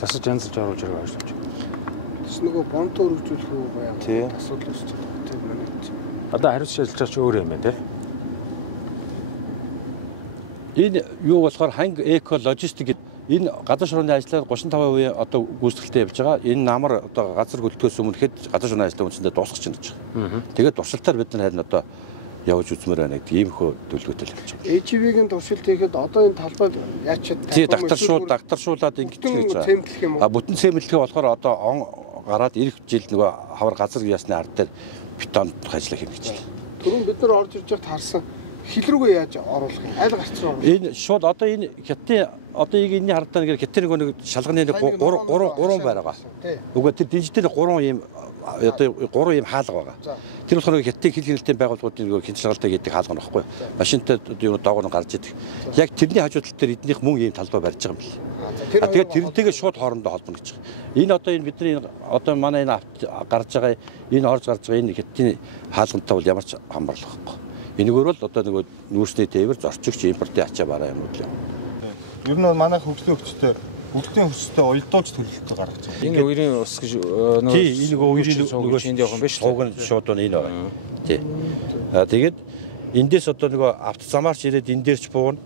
засаж янзлж оруулж байгаа шүү дээ. Тэс нөгөө бонтоо өргөжүүлэх үү байгаад асуудал үүсэж байгаа. Тэр манай. Одоо хариуцж ажиллаж байгаа ч өөр юм байна те. Энэ юу болохоор ханг эко логистик энэ газар шуурны ажлаар 35% одоо гүйцэтгэлтэй явж байгаа. Энэ намар одоо газар хөдлөхөөс өмнө хэд газар шуурны ажлын үнцэндээ дуусгах чинь гэж байгаа. Тэгээд туршилтаар бид нар харин одоо явж үзмээр байна гэдэг ийм хөө төлөвлөгөөтэй явж байгаа. ЭЖВ-ийн туршилт хийхэд одоо энэ талбайд яаж чаддаг? Тий, дагтаршуулаад ингэж хийж байгаа. Бүтэн цемэрлэгээ болохоор одоо он гараад ирэх жил нөгөө хавар газар ясны ард дээр бетон ажиллах хэрэг гэж байна. Түрүүн бид нар орж ирж байхад харсан хил рүүгээ яаж оруулах юм? Аль гарц руу оруулах? Энэ шууд одоо энэ хятадын одоо энэний хардаа нэг хятадын нэг шалганы 3 байгаа. Уг тэр дижитал 3 ийм одоо 3 ийм хаалга байгаа. Тэр болохоор хятадын хил хяналтын байгууллагуудын нэг хяналт шалгалтай гэдэг хаалга нь баггүй. Машинтай юу доогоор нь гарч идэг. Яг тэрний хажууд тал дээр эднийх мөн ийм талбай барьж байгаа юм бэл. Тэгээд тэрнтэйгээ шууд хоорондоо холбоно гэж байгаа. Энэ одоо энэ бидний одоо манай энэ гарч байгаа энэ орж гарч байгаа энэ хятадын хаалгантай бол ямар ч хамаарлах байхгүй. Энэгээр бол одоо нөгөө нүүрсний тээвэр зорчигч импортын ачаа бараа юмуд л юм. Ер нь манай хөгжлийн хүчтэй бүгдийн хүчтэй уялдуулж төлөвлөлтөд гаргаж байгаа. Энэ үерийн ус гэж энэ нөгөө энд явах юм биш. Цуг нь шууд энэ байгаа. Тий. Тэгээд эндээс одоо нөгөө автозамаарч ирээд энэ дээр ч бууна.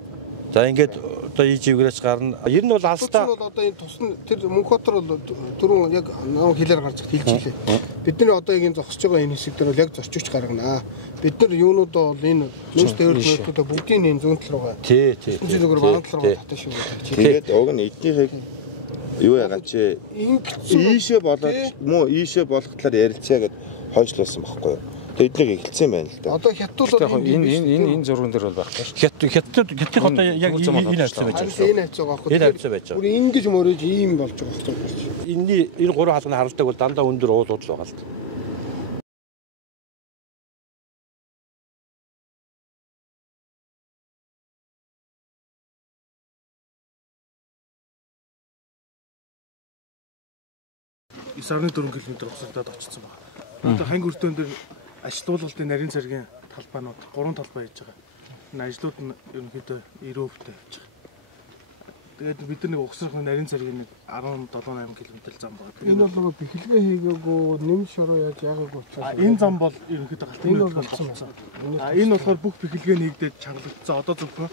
За ингээд одоо ИЖВ-гээс гарна. Ер нь бол алстаа бол одоо энэ тусна тэр Мөнхбаатар бол түрүүн яг намайг хэлээр гарч хэлж илээ. Бидний одоо яг энэ зогсож байгаа энэ хэсэг дээр бол яг зорчигч гаргана. Бид нар юунуудаа бол энэ нөөц тээвэрлэлүүдээ бүгдийн энэ зүүн тал руугаа. Тий. Зүгээр манад руу татах шиг байна. Тэгээд уг нь эднийхийг юу яагаад чи ийшээ болоод муу ийшээ болох талаар ярилцъя гэд хойшлуулсан байхгүй юу? Тэднийг эхэлсэн байна л да. Одоо хятад бол энэ зурган дээр бол байхгүй шүү. Хятадын одоо яг энэ хайцаа байж байгаа. Энэ хайцаа байгаа. Энэ хайцаа байж байгаа. Бүр ингэж мөрөж ийм болж байгаа хэрэг. Энэ 3 хаалганы харалдаг бол дандаа өндөр уулууд л байгаа л да. Исарны 4 км уцалдаад очсон байна. Одоо ханги өртөөн дээр ажилуулалтын нарийн цэргийн талбайнууд 3 талбай хийж байгаа. Энэ ажлууд нь ерөнхийдөө 90%-тэй хийж байгаа. Тэгээд бид нар нэг угсрах нарийн цэргийн нэг 17-8 км зам байгаа. Энэ бол нөгөө бэхлэгээ хийгээгүй нэмж шороо яаж яагаад учраас энэ зам бол ерөнхийдөө галтын бол болсон. Энэ болохоор бүх бэхлэгээ нэгдээд чангалагдсан. Одоо зөвхөн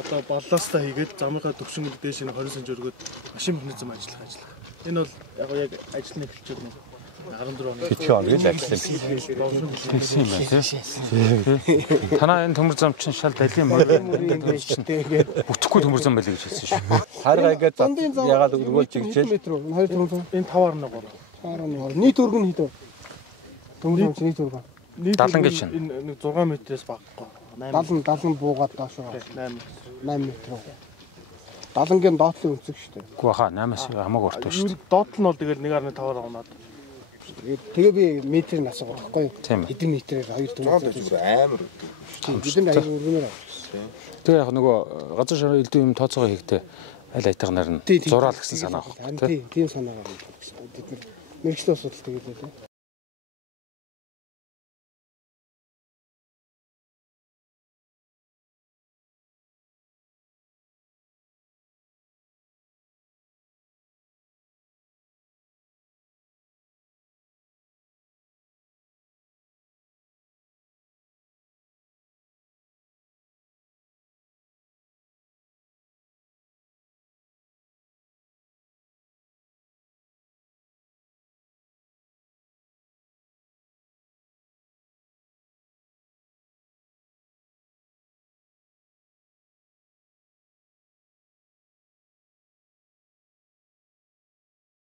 одоо балластаа хийгээд замынхаа төвшин дээш нь 20 см өргөд машин механизм ажиллах. Энэ бол яг ажлын эхлэлчүүд нь 14 оны хэдхэн он л ажилласан. Тэгсэн юм байна тий. Танаа энэ төмөр зам чинь шал далийн мөрөнд бүтэхгүй төмөр зам байлаа гэж хэлсэн шүү. Харгаа ингээд ягаад өргөөлж чигчээ. Энэ 5.3. 5.2. Нийт өргөн хэд вэ? Төмөр зам чинь нийт өргөн. 70 гэж байна. Энэ 6 метрээс багахгүй. 70 буугаад доош байгаа. 8 метр. 70-гийн доотлын өнцөг шүү дээ. Үгүй хаа 8-аас хамаагүй урт шүү дээ. Доотл нь бол тэгэл 1.5-аар унаад. Тэгээ би метрийг асуугаад байхгүй юу? Тийм. Хэдэн метрээр 2 Зонд зүгээр амар өгдөг. Бидэнд аяг өргөнөр авчихсан. Тэгээ яг нөгөө газар шарын элдв юм тооцоогоо хийхдээ аль айтайгаар нь зураал гэсэн санаа авах. Тийм санаагаар бид нар мэрэгчлийн асуудал тэгэлээ.